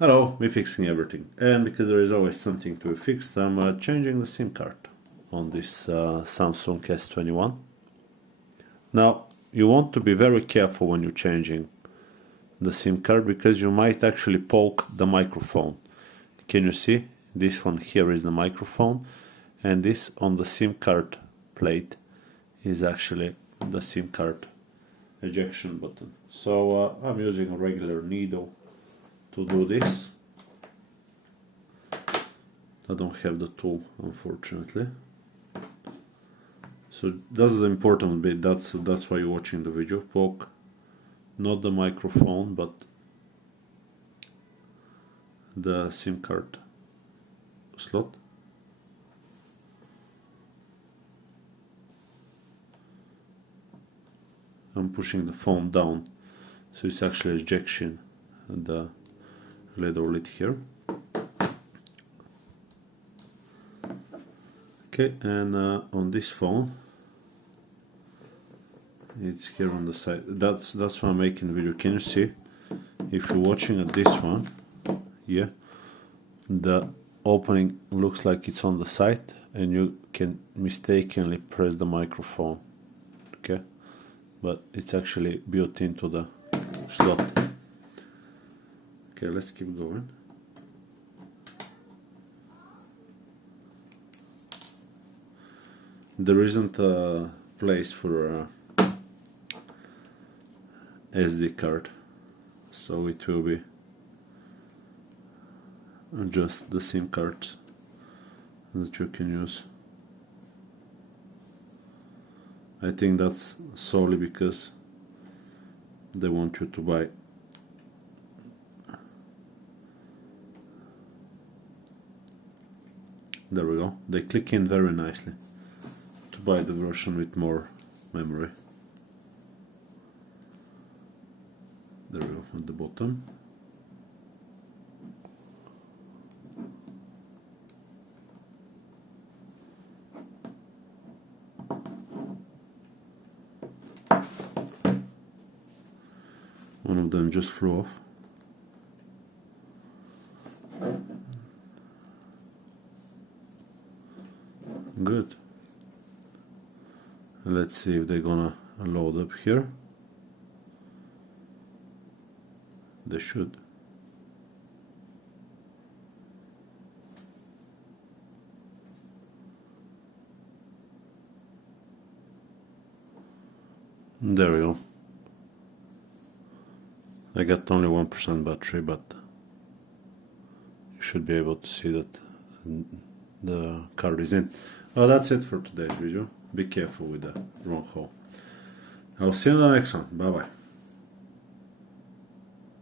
Hello, we're fixing everything, and because there is always something to be fixed, I'm changing the SIM card on this Samsung S21. Now, you want to be very careful when you're changing the SIM card because you might actually poke the microphone. Can you see? This one here is the microphone, and this on the SIM card plate is actually the SIM card ejection button. So I'm using a regular needle to do this. I don't have the tool, unfortunately. So that's the important bit. That's why you're watching the video. Poke not the microphone, but the SIM card slot. I'm pushing the phone down, so it's actually ejection the leather lid here. Okay, and on this phone, it's here on the side. That's why I'm making the video. Can you see? If you're watching at this one, yeah, the opening looks like it's on the side, and you can mistakenly press the microphone. Okay, but it's actually built into the slot. Okay, let's keep going. There isn't a place for SD card, so it will be just the SIM cards that you can use. I think that's solely because they want you to buy there we go. They click in very nicely to buy the version with more memory. There we go, at the bottom. One of them just flew off. Good. Let's see if they're gonna load up here. They should. There we go. I got only 1% battery, but you should be able to see that the card is in. Oh, that's it for today's video. Be careful with the wrong hole. I'll see you in the next one. Bye bye.